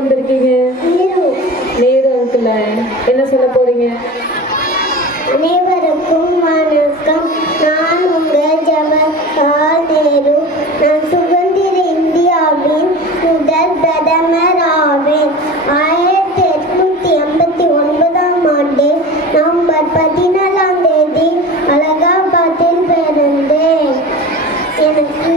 வந்திருக்கீங்க? நேரு அங்கிள் என்ன சொல்ல போறீங்க? அனைவருக்கும் வணக்கம். நான் உங்கள் ஜவஹர்லால் நேரு. நான் சுதந்திர இந்தியாவின் முதல் பிரதமர் ஆவேன். 1889ஆம் ஆண்டு நவம்பர் 14ஆம் தேதி அலகாபாத்தில் பிறந்தேன். எனக்கு